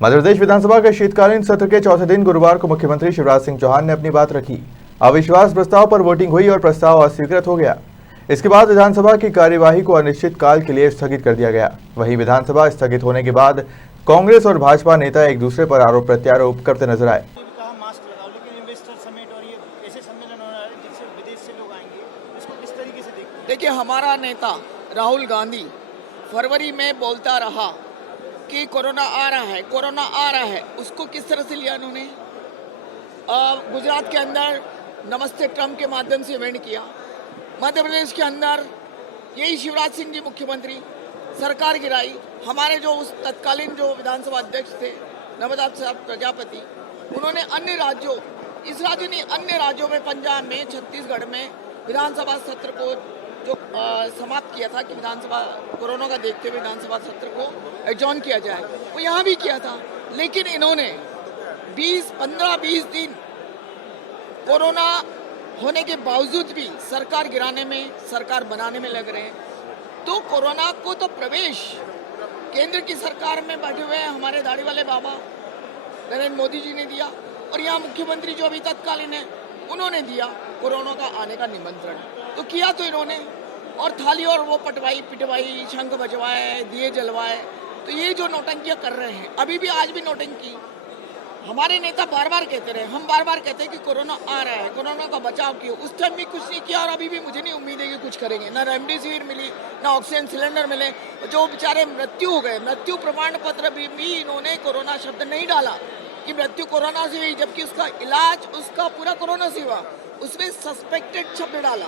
मध्य प्रदेश विधानसभा के शीतकालीन सत्र के चौथे दिन गुरुवार को मुख्यमंत्री शिवराज सिंह चौहान ने अपनी बात रखी। अविश्वास प्रस्ताव पर वोटिंग हुई और प्रस्ताव अस्वीकृत हो गया। इसके बाद विधानसभा की कार्यवाही को अनिश्चित काल के लिए स्थगित कर दिया गया। वहीं विधानसभा स्थगित होने के बाद कांग्रेस और भाजपा नेता एक दूसरे पर आरोप प्रत्यारोप करते नजर आए। देखिए, हमारा नेता राहुल गांधी फरवरी में बोलता रहा कि कोरोना आ रहा है। उसको किस तरह से लिया उन्होंने? गुजरात के अंदर नमस्ते ट्रम्प के माध्यम से इवेंट किया। मध्य प्रदेश के अंदर यही शिवराज सिंह जी मुख्यमंत्री, सरकार गिराई। हमारे जो उस तत्कालीन जो विधानसभा अध्यक्ष थे नवदास साहब प्रजापति, उन्होंने अन्य राज्यों, इस राज्य नहीं अन्य राज्यों में, पंजाब में, छत्तीसगढ़ में विधानसभा सत्र को जो समाप्त किया था कि विधानसभा कोरोना का देखते हुए विधानसभा सत्र को एडजॉर्न किया जाए, वो यहाँ भी किया था। लेकिन इन्होंने 15-20 दिन कोरोना होने के बावजूद भी सरकार गिराने में, सरकार बनाने में लग रहे हैं। तो कोरोना को तो प्रवेश केंद्र की सरकार में बैठे हुए हमारे दाढ़ी वाले बाबा नरेंद्र मोदी जी ने दिया, और यहाँ मुख्यमंत्री जो अभी तत्कालीन है उन्होंने दिया कोरोना का आने का निमंत्रण। तो किया तो इन्होंने, और थाली और वो पटवाई पिटवाई, शंख बजवाए, दिए जलवाए। तो ये जो नौटंकियां कर रहे हैं, अभी भी आज भी नौटंकी हमारे नेता बार बार कहते रहे, हम बार बार कहते हैं कि कोरोना आ रहा है, कोरोना का बचाव किया। उस टाइम भी कुछ नहीं किया, और अभी भी मुझे नहीं उम्मीद है कि कुछ करेंगे। ना रेमडेसिविर मिली, ना ऑक्सीजन सिलेंडर मिले। जो बेचारे मृत्यु हो गए, मृत्यु प्रमाण पत्र भी इन्होंने कोरोना शब्द नहीं डाला कि मृत्यु कोरोना से हुई, जबकि उसका इलाज उसका पूरा कोरोना से हुआ। उसमें सस्पेक्टेड शब्द डाला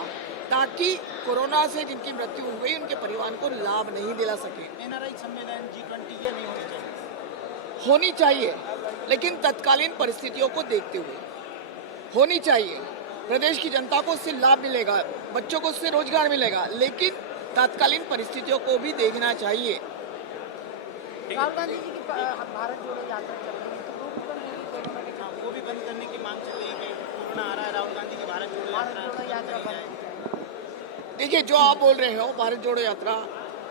ताकि कोरोना से जिनकी मृत्यु हो गई उनके परिवार को लाभ नहीं दिला सके। एनआरआई सम्मेलन G20 नहीं होनी चाहिए, लेकिन तत्कालीन परिस्थितियों को देखते हुए होनी चाहिए। प्रदेश की जनता को उससे लाभ मिलेगा, बच्चों को उससे रोजगार मिलेगा, लेकिन तत्कालीन परिस्थितियों को भी देखना चाहिए। राहुल गांधी जी की भारत जोड़ो यात्रा चल रही है, तो वो भी बंद करने की मांग चल रही है। कोरोना आ रहा है, राहुल गांधी की भारत जोड़ो यात्रा देखिए, जो आप बोल रहे हो भारत जोड़ो यात्रा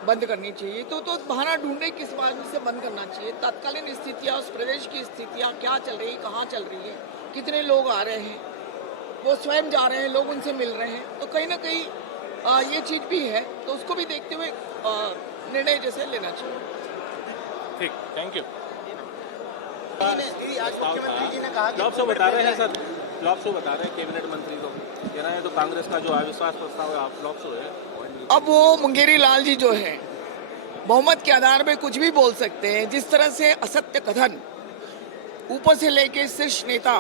बंद करनी चाहिए, तो बहाना ढूंढे किस बात से बंद करना चाहिए। तत्कालीन स्थितियाँ, उस प्रदेश की स्थितियाँ क्या चल रही है, कहाँ चल रही है, कितने लोग आ रहे हैं, वो स्वयं जा रहे हैं, लोग उनसे मिल रहे हैं। तो कहीं ना कहीं ये चीज़ भी है, तो उसको भी देखते हुए निर्णय जैसे लेना चाहिए। ठीक, थैंक यू। आज मुख्यमंत्री जी ने कहा फ्लॉप शो बता रहे हैं सर, फ्लॉप शो बता रहे हैं कैबिनेट मंत्री को, कह रहे हैं तो कांग्रेस का जो अविश्वास प्रस्ताव है फ्लॉप शो है। अब वो मुंगेरी लाल जी जो है बहुमत के आधार में कुछ भी बोल सकते हैं। जिस तरह से असत्य कथन ऊपर से लेके शीर्ष नेता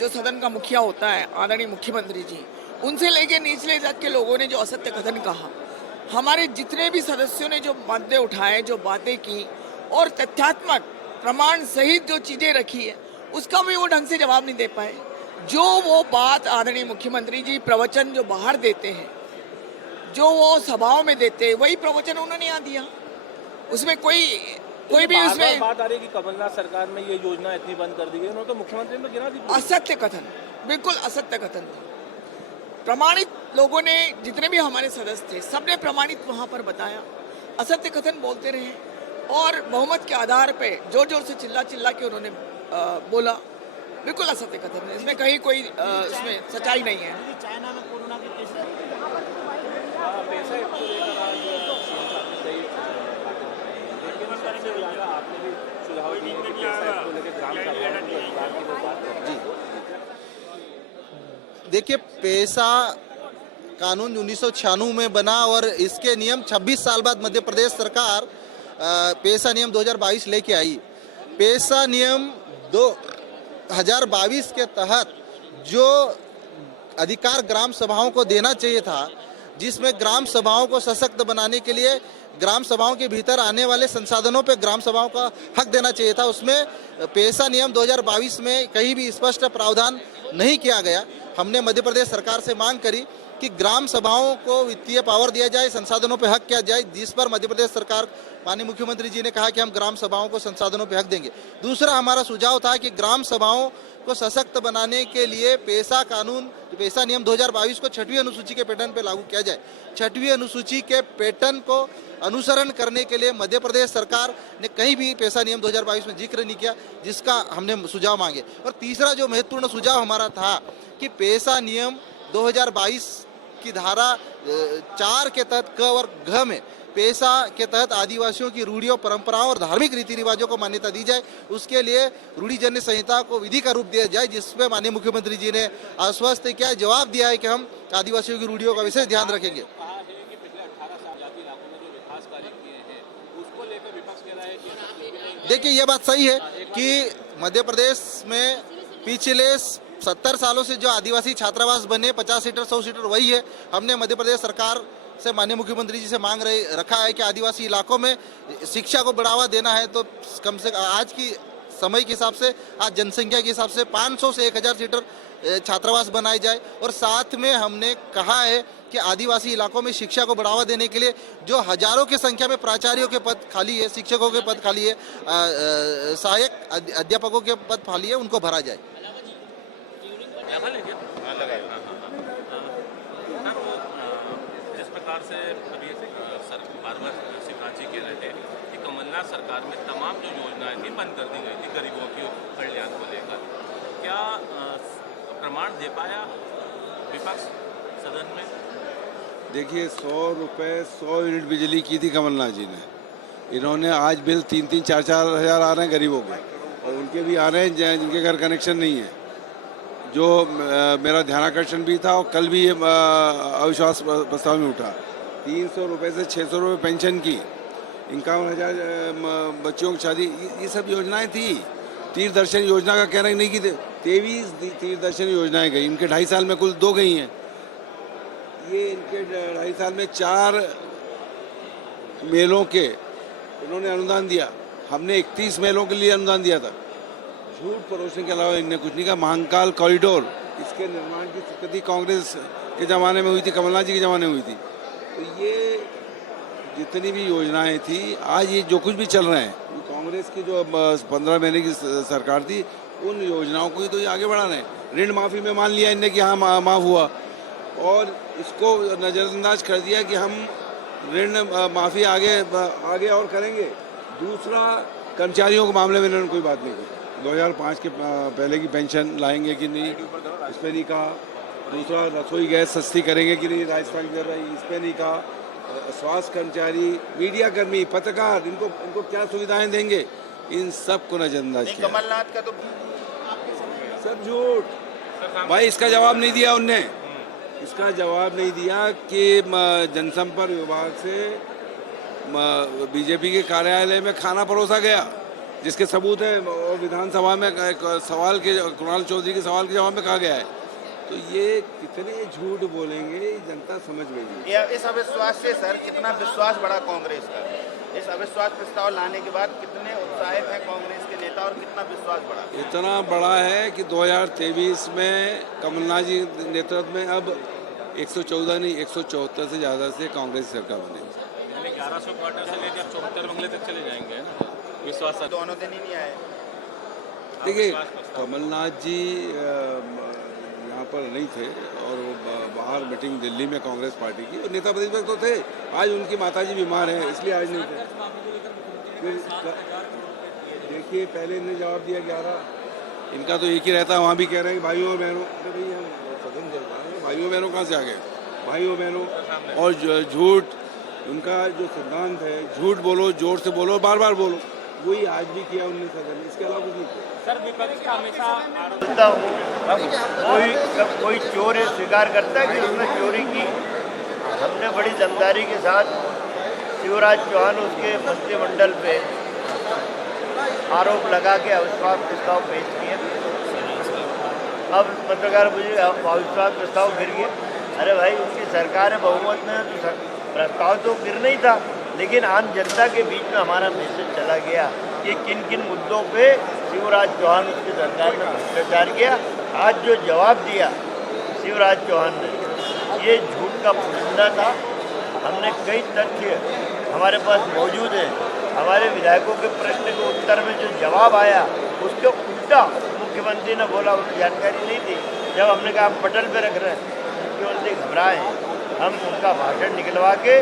जो सदन का मुखिया होता है आदरणीय मुख्यमंत्री जी, उनसे लेके निचले तक के लोगों ने जो असत्य कथन कहा, हमारे जितने भी सदस्यों ने जो मुद्दे उठाए, जो बातें की और तथ्यात्मक प्रमाण सहित जो चीजें रखी है, उसका भी वो ढंग से जवाब नहीं दे पाए। जो वो बात आदरणीय मुख्यमंत्री जी प्रवचन जो बाहर देते हैं, जो वो सभाओं में देते हैं, वही प्रवचन उन्होंने यहाँ दिया। उसमें कोई भी उसमें बात आ रही है कि कमलनाथ सरकार में ये योजना इतनी बंद कर दी गई, उन्होंने तो मुख्यमंत्री में गिरा दी। असत्य कथन, बिल्कुल असत्य कथन। प्रमाणित लोगों ने, जितने भी हमारे सदस्य थे, सबने प्रमाणित वहां पर बताया। असत्य कथन बोलते रहे और बहुमत के आधार पे जोर जोर से चिल्ला के उन्होंने बोला। बिल्कुल असत्य कथन है, इसमें कहीं कोई इसमें सच्चाई नहीं है। चाइना में कोरोना के केस देखिए, पैसा कानून 1996 में बना और इसके नियम 26 साल बाद मध्य प्रदेश सरकार पैसा नियम 2022 लेके आई। पैसा नियम 2022 के तहत जो अधिकार ग्राम सभाओं को देना चाहिए था, जिसमें ग्राम सभाओं को सशक्त बनाने के लिए ग्राम सभाओं के भीतर आने वाले संसाधनों पे ग्राम सभाओं का हक देना चाहिए था, उसमें पैसा नियम 2022 में कहीं भी स्पष्ट प्रावधान नहीं किया गया। हमने मध्य प्रदेश सरकार से मांग करी कि ग्राम सभाओं को वित्तीय पावर दिया जाए, संसाधनों पर हक किया जाए, जिस पर मध्य प्रदेश सरकार माननीय मुख्यमंत्री जी ने कहा कि हम ग्राम सभाओं को संसाधनों पर हक देंगे। दूसरा हमारा सुझाव था कि ग्राम सभाओं को सशक्त बनाने के लिए पैसा नियम 2022 को 6वीं अनुसूची के पैटर्न पर लागू किया जाए। 6वीं अनुसूची के पैटर्न को अनुसरण करने के लिए मध्य प्रदेश सरकार ने कहीं भी पैसा नियम 2022 में जिक्र नहीं किया, जिसका हमने सुझाव मांगे। और तीसरा जो महत्वपूर्ण सुझाव हमारा था कि पैसा नियम 2022 की धारा 4 के तहत क और घ में पैसा के तहत आदिवासियों की रूढ़ियों, परंपराओं और धार्मिक रीति रिवाजों को मान्यता दी जाए। उसके लिए रूढ़िजन्य संहिता को विधि का रूप दिया जाए, जिसमें माननीय मुख्यमंत्री जी ने आश्वस्त किया, जवाब दिया है कि हम आदिवासियों की रूढ़ियों का विशेष ध्यान रखेंगे। देखिए, ये बात सही है कि मध्य प्रदेश में पिछले 70 सालों से जो आदिवासी छात्रावास बने 50 सीटर 100 सीटर वही है। हमने मध्य प्रदेश सरकार से माननीय मुख्यमंत्री जी से मांग रखा है कि आदिवासी इलाकों में शिक्षा को बढ़ावा देना है तो कम से आज की समय के हिसाब से, आज जनसंख्या के हिसाब से 500 से 1000 सीटर छात्रावास बनाए जाए। और साथ में हमने कहा है कि आदिवासी इलाकों में शिक्षा को बढ़ावा देने के लिए जो हजारों की संख्या में प्राचार्यों के पद खाली है, शिक्षकों के पद खाली है, सहायक अध्यापकों के पद खाली है, उनको भरा जाए। जिस प्रकार से अभी बार-बार शिवराज जी कह रहे थे कि कमलनाथ सरकार में तमाम जो योजनाएं थी बंद कर दी गई थी गरीबों की कल्याण को लेकर, क्या प्रमाण दे पाया विपक्ष सदन में? देखिए, 100 रुपये 100 यूनिट बिजली की थी कमलनाथ जी ने। इन्होंने आज बिल 3-3, 4-4 हज़ार आ रहे हैं गरीबों के, और उनके भी आ रहे हैं जिनके घर कनेक्शन नहीं है। जो मेरा ध्यानाकर्षण भी था और कल भी ये अविश्वास प्रस्ताव में उठा। 300 रुपये से 600 रुपये पेंशन की, 51,000 बच्चों की शादी, ये सब योजनाएं थी। तीर्थदर्शन योजना का कह रहे हैं नहीं की 23 तीर्थदर्शन योजनाएं गई, इनके 2.5 साल में कुल 2 गई हैं। ये इनके 2.5 साल में 4 मेलों के इन्होंने अनुदान दिया। हमने 31 मेलों के लिए अनुदान दिया था। झूठ परोसने के अलावा इनने कुछ नहीं कहा। महाकाल कॉरिडोर, इसके निर्माण की स्वीकृति कांग्रेस के ज़माने में हुई थी, कमलनाथ जी के ज़माने में हुई थी। तो ये जितनी भी योजनाएं थी, आज ये जो कुछ भी चल रहे हैं, कांग्रेस की जो 15 महीने की सरकार थी, उन योजनाओं को ही तो ये आगे बढ़ा रहे हैं। ऋण माफ़ी में मान लिया इनने कि हाँ माफ़ हुआ, और इसको नज़रअंदाज कर दिया कि हम ऋण माफ़ी आगे और करेंगे। दूसरा, कर्मचारियों के मामले में इन्होंने कोई बात नहीं की। 2005 के पहले की पेंशन लाएंगे कि नहीं, इस पर नहीं कहा। दूसरा, रसोई गैस सस्ती करेंगे कि नहीं, राजस्थान कर रही, इस पर नहीं कहा। स्वास्थ्य कर्मचारी, मीडिया कर्मी, पत्रकार, इनको क्या सुविधाएं देंगे, इन सब को नजरअंदाज किया। कमलनाथ का तो सब झूठ भाई। इसका जवाब नहीं दिया उनने, इसका जवाब नहीं दिया कि जनसंपर्क विभाग से बीजेपी के कार्यालय में खाना परोसा गया, जिसके सबूत है, और विधानसभा में सवाल के कुणाल चौधरी के सवाल के जवाब में कहा गया है। तो ये कितने झूठ बोलेंगे, जनता समझ में नहीं। इस अविश्वास से सर कितना विश्वास बढ़ा कांग्रेस का? इस अविश्वास प्रस्ताव लाने के बाद कितने उत्साहित हैं कांग्रेस के नेता और कितना विश्वास बढ़ा? इतना बड़ा है कि 2023 में कमलनाथ जी नेतृत्व में अब 114 नहीं 174 से ज़्यादा से कांग्रेस सरकार बनेगी। 1100 क्वार्टर से लेकर 74 बंगले तक चले जाएंगे। विश्वास दोनों दिन ही नहीं आए। देखिए, कमलनाथ जी यहाँ पर नहीं थे, और वो बाहर मीटिंग दिल्ली में कांग्रेस पार्टी की, और नेता प्रतिपक्ष तो थे। आज उनकी माताजी बीमार हैं, इसलिए आज नहीं थे। फिर देखिए, पहले इन्हें जवाब दिया 11, इनका तो एक ही रहता है। वहाँ भी कह रहे हैं कि भाइयों और बहनों, अरे भाई हम सदन चल रहा है, भाइयों बहनों कहाँ से आ गए? भाइयों बहनों, और झूठ, उनका जो सिद्धांत है, झूठ बोलो, जोर से बोलो, बार बार बोलो, वही आज भी किया उन्होंने सदन में, इसके अलावा कुछ नहीं किया। सर, विपक्ष का हमेशा कोई चोर है स्वीकार करता है कि उसने चोरी की। हमने बड़ी जमदारी के साथ शिवराज चौहान उसके मंत्रिमंडल पे आरोप लगा के अविश्वास प्रस्ताव पेश किए। अब पत्रकार मुझे अविश्वास प्रस्ताव गिर गया। अरे भाई, उनकी सरकार है, बहुमत में, तो प्रस्ताव तो गिर नहीं था, लेकिन आम जनता के बीच में हमारा मैसेज चला गया कि किन किन मुद्दों पे शिवराज चौहान उसकी सरकार ने भ्रष्टाचार किया। आज जो जवाब दिया शिवराज चौहान ने, ये झूठ का पुलिंदा था। हमने कई तथ्य हमारे पास मौजूद है। हमारे विधायकों के प्रश्न के उत्तर में जो जवाब आया उसके उल्टा मुख्यमंत्री ने बोला, उन्हें जानकारी नहीं थी। जब हमने कहा पटल पे रख रहे हैं, मुख्यमंत्री घबराए हैं। हम उनका भाषण निकलवा के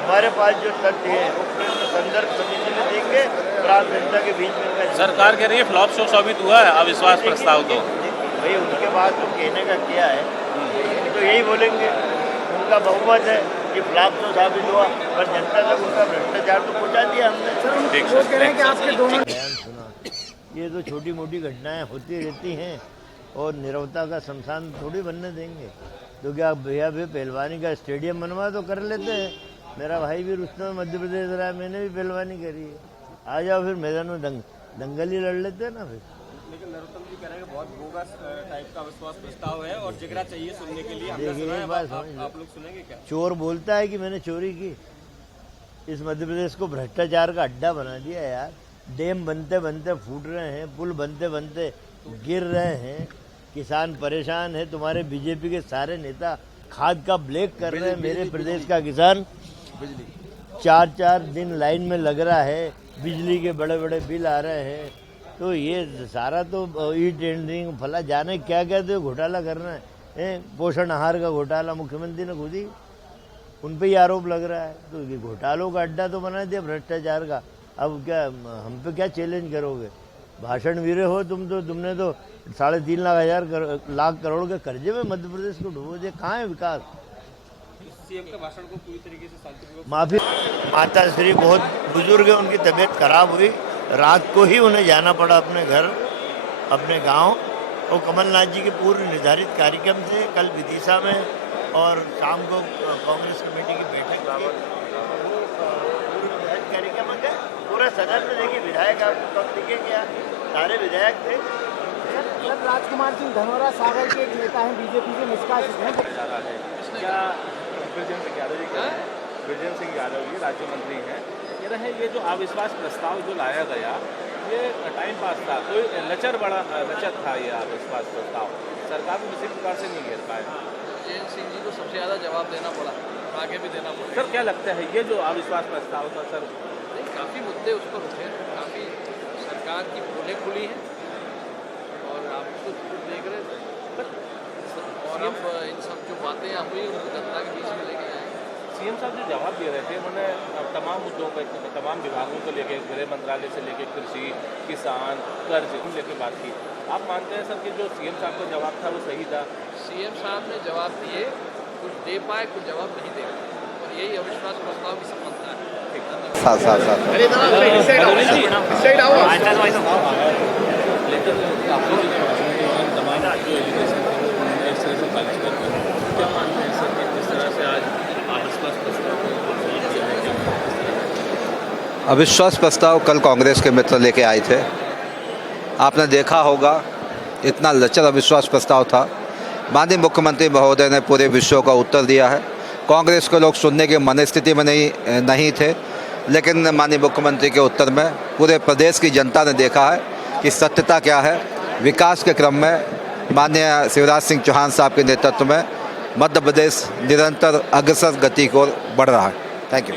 हमारे पास जो तथ्य है वो प्रश्न संदर्भ समिति में देंगे और आम जनता के बीच में सरकार कह रही है फ्लॉप शो साबित हुआ है अविश्वास प्रस्ताव। तो भाई उनके बाद तो कहने का क्या है, तो यही बोलेंगे। उनका बहुमत है कि फ्लॉप शो साबित हुआ, पर जनता तक उनका भ्रष्टाचार तो पहुँचा दिया हमने। वो कह रहे हैं कि आपके दोनों ये तो छोटी मोटी घटनाएं होती रहती हैं और नीरवता का शमशान थोड़ी बनने देंगे। तो क्या भैया भी पहलवानी का स्टेडियम बनवा तो कर लेते हैं। मेरा भाई भी रुस्तम मध्य प्रदेश रहा है, मैंने भी पहलवानी करी है। आ जाओ फिर मैदान में दंगल ही लड़ लेते हैं ना फिर। लेकिन नरोत्तम जी कह रहे हैं कि बहुत बोगस टाइप का अविश्वास प्रस्ताव है और जिगरा चाहिए सुनने के लिए। देखिए एक बात आप लोग सुनेंगे क्या? चोर बोलता है कि मैंने चोरी की। इस मध्य प्रदेश को भ्रष्टाचार का अड्डा बना दिया यार। डैम बनते बनते फूट रहे हैं, पुल बनते बनते गिर रहे हैं, किसान परेशान है। तुम्हारे बीजेपी के सारे नेता खाद का ब्लैक कर रहे हैं। मेरे प्रदेश का किसान 4-4 दिन लाइन में लग रहा है, बिजली के बड़े बड़े बिल आ रहे हैं। तो ये सारा तो ई टेंडरिंग फला जाने क्या क्या तो घोटाला करना है। पोषण आहार का घोटाला मुख्यमंत्री ने खुद ही उन पे ही आरोप लग रहा है। तो ये घोटालों का अड्डा तो बना दिया भ्रष्टाचार का। अब क्या हम पे क्या चैलेंज करोगे? भाषण वीरे हो तुम तो। तुमने तो 3.5 लाख करोड़ के कर्जे में मध्य प्रदेश को डुबो दिया। कहाँ है विकास? सीएम के भाषण को पूरी तरीके से शांतिपूर्वक माफी। माता श्री बहुत बुजुर्ग है, उनकी तबीयत खराब हुई, रात को ही उन्हें जाना पड़ा अपने घर, अपने गांव। और कमलनाथ जी के पूर्व निर्धारित कार्यक्रम थे कल विदिशा में और शाम को कांग्रेस कमेटी की बैठक थी। पूर्व निर्धारित कार्यक्रम है। पूरा सदन में देखिए विधायक आपको कब दिखे क्या? सारे विधायक थे। सर राजकुमार सिंह धनोरा सागर के एक नेता हैं, बीजेपी के निष्कासित हैं। क्या ब्रजेंद्र सिंह यादव जी राज्य मंत्री हैं, कह रहे हैं ये जो अविश्वास प्रस्ताव जो लाया गया ये टाइम पास था, कोई लचर था ये अविश्वास प्रस्ताव। सरकार को किसी प्रकार से नहीं घेर पाए। ब्रजेंद्र सिंह जी को सबसे ज़्यादा जवाब देना पड़ा, आगे भी देना पड़ा। सर क्या लगता है ये जो अविश्वास प्रस्ताव था सर? काफ़ी मुद्दे उस पर उठे, काफ़ी सरकार की पोलें खुली हैं और आप तो देख रहे थे। और अब इन सब जो बातें यहाँ हुई उनको जनता के बीच में लेके आए। सीएम साहब जो जवाब दे रहे थे उन्होंने तमाम मुद्दों पर, तमाम विभागों को लेके, गृह मंत्रालय से लेके कृषि, किसान, कर्ज लेके बात की। आप मानते हैं सर कि जो सीएम साहब का जवाब था वो सही था? सीएम साहब ने जवाब दिए, कुछ दे पाए, कुछ जवाब नहीं दे पाए, और यही अविश्वास प्रस्ताव की सफलता है। अविश्वास प्रस्ताव कल कांग्रेस के मित्र लेके आए थे। आपने देखा होगा इतना लचर अविश्वास प्रस्ताव था। माननीय मुख्यमंत्री महोदय ने पूरे विषयों का उत्तर दिया है। कांग्रेस के लोग सुनने की मनस्थिति में नहीं थे, लेकिन माननीय मुख्यमंत्री के उत्तर में पूरे प्रदेश की जनता ने देखा है कि सत्यता क्या है। विकास के क्रम में माननीय शिवराज सिंह चौहान साहब के नेतृत्व में मध्य प्रदेश निरंतर अग्रसर गति को बढ़ रहा है। Thank you.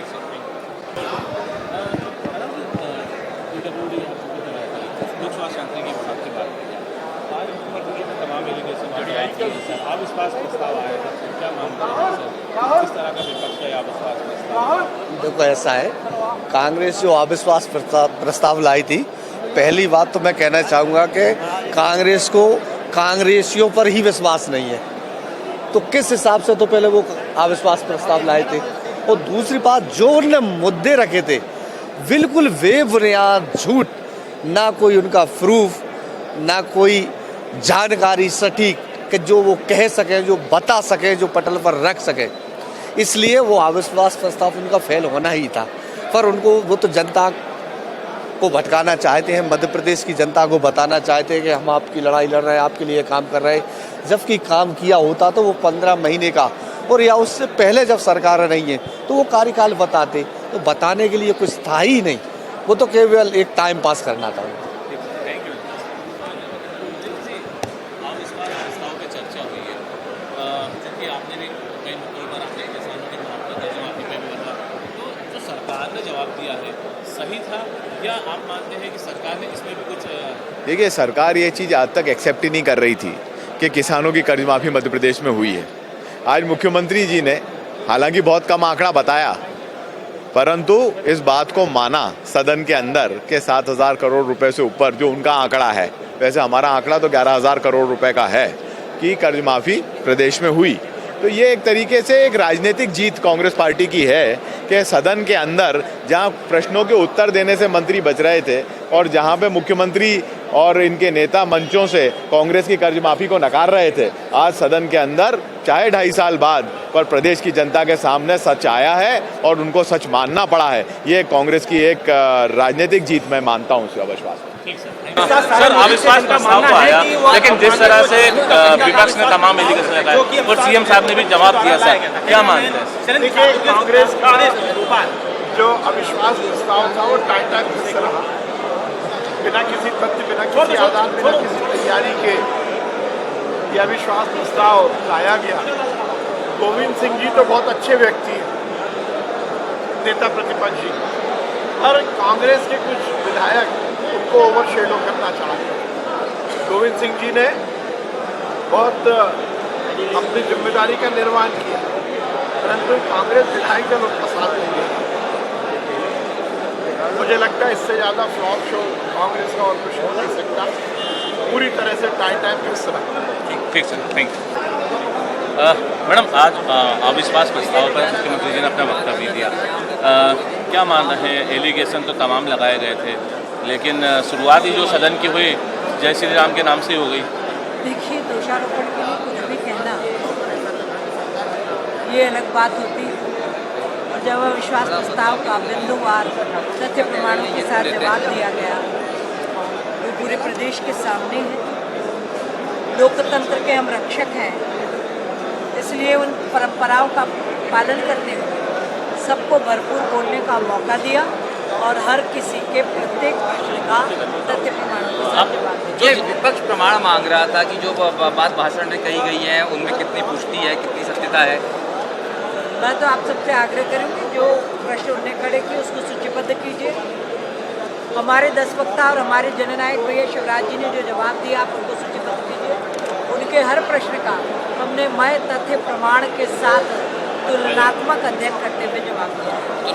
देखो ऐसा है, कांग्रेस जो अविश्वास प्रस्ताव लाई थी, पहली बात तो मैं कहना चाहूँगा कि कांग्रेस को कांग्रेसियों पर ही विश्वास नहीं है, तो किस हिसाब से तो पहले वो अविश्वास प्रस्ताव लाए थे। और दूसरी बात, जो उन्होंने मुद्दे रखे थे बिल्कुल बेबुनियाद झूठ, ना कोई उनका प्रूफ, ना कोई जानकारी सटीक कि जो वो कह सकें, जो बता सकें, जो पटल पर रख सकें। इसलिए वो अविश्वास प्रस्ताव उनका फेल होना ही था। पर उनको वो तो जनता को भटकाना चाहते हैं, मध्य प्रदेश की जनता को बताना चाहते हैं कि हम आपकी लड़ाई लड़ रहे हैं, आपके लिए काम कर रहे हैं। जबकि काम किया होता तो वो 15 महीने का, और या उससे पहले जब सरकार नहीं है तो वो कार्यकाल बताते। तो बताने के लिए कुछ था ही नहीं, वो तो केवल एक टाइम पास करना था। अविश्वास प्रस्ताव पे चर्चा हुई है, क्योंकि आपने भी कई मुद्दों पर आपने किसानों के मुआवजा कर्जमाफी पे भी बता, तो जो सरकार ने जवाब दिया है सही था या आप मानते हैं कि सरकार ने इसमें भी कुछ देखिए, सरकार ये चीज़ आज तक एक्सेप्ट ही नहीं कर रही थी कि किसानों की कर्ज माफ़ी मध्य प्रदेश में हुई है। आज मुख्यमंत्री जी ने हालांकि बहुत कम आंकड़ा बताया, परंतु इस बात को माना सदन के अंदर के 7,000 करोड़ रुपए से ऊपर जो उनका आंकड़ा है, वैसे हमारा आंकड़ा तो 11,000 करोड़ रुपए का है कि कर्ज माफ़ी प्रदेश में हुई। तो ये एक तरीके से एक राजनीतिक जीत कांग्रेस पार्टी की है कि सदन के अंदर जहां प्रश्नों के उत्तर देने से मंत्री बच रहे थे और जहां पे मुख्यमंत्री और इनके नेता मंचों से कांग्रेस की कर्ज माफ़ी को नकार रहे थे, आज सदन के अंदर चाहे 2.5 साल बाद पर प्रदेश की जनता के सामने सच आया है और उनको सच मानना पड़ा है। ये कांग्रेस की एक राजनीतिक जीत मैं मानता हूँ, इसका विश्वास। सर, अविश्वास प्रस्ताव तो आया, लेकिन जिस तरह से विपक्ष ने तमाम एलिगेशन लगाए और सीएम साहब ने भी जवाब दिया, सर क्या मानते हैं? देखिए, कांग्रेस का जो अविश्वास प्रस्ताव था वो टाइटा से रहा, बिना किसी तथ्य, बिना किसी आधार, बिना किसी तैयारी के ये अविश्वास प्रस्ताव लाया गया। गोविंद सिंह जी तो बहुत अच्छे व्यक्ति हैं, नेता प्रतिपक्ष जी, और कांग्रेस के कुछ विधायक उनको ओवरशेडो करना चाहते। गोविंद सिंह जी ने बहुत अपनी जिम्मेदारी का निर्वहन किया, परंतु कांग्रेस विधायक दल उनका साथ नहीं दिया। मुझे लगता है इससे ज़्यादा फ्लॉप शो कांग्रेस का और कुछ हो नहीं सकता। पूरी तरह से टाइम फिक्स रहा। ठीक सर, थैंक यू। मैडम, आज अविश्वास प्रस्ताव पर मुख्यमंत्री जी ने अपना वक्तव्य दिया। क्या मान रहे हैं? एलिगेशन तो तमाम लगाए गए थे, लेकिन शुरुआत ही जो सदन की हुई जय श्री राम के नाम से हो गई। देखिए, दोषारोपण के लिए कुछ भी कहना ये अलग बात होती है, और जब अविश्वास प्रस्ताव का बिंदुवार तथ्य प्रमाणों के साथ जवाब दिया गया, वो पूरे प्रदेश के सामने है। लोकतंत्र के हम रक्षक हैं, इसलिए उन परंपराओं का पालन करते हुए सबको भरपूर बोलने का मौका दिया और हर किसी के प्रत्येक प्रश्न का तथ्य प्रमाणों के साथ जवाब दिया। ये विपक्ष प्रमाण मांग रहा था कि जो बात भाषण में कही गई है उनमें कितनी पुष्टि है, कितनी सत्यता है। मैं तो आप सबसे आग्रह करूँगी, जो प्रश्न उन्होंने खड़े किए उसको सूचीबद्ध कीजिए। हमारे 10 वक्ता और हमारे जननायक भैया शिवराज जी ने जो जवाब दिया, आप उनको सूचीबद्ध कीजिए। उनके हर प्रश्न का हमने मय तथ्य प्रमाण के साथ तुलनात्मक अध्ययन करते हुए जवाब दिया।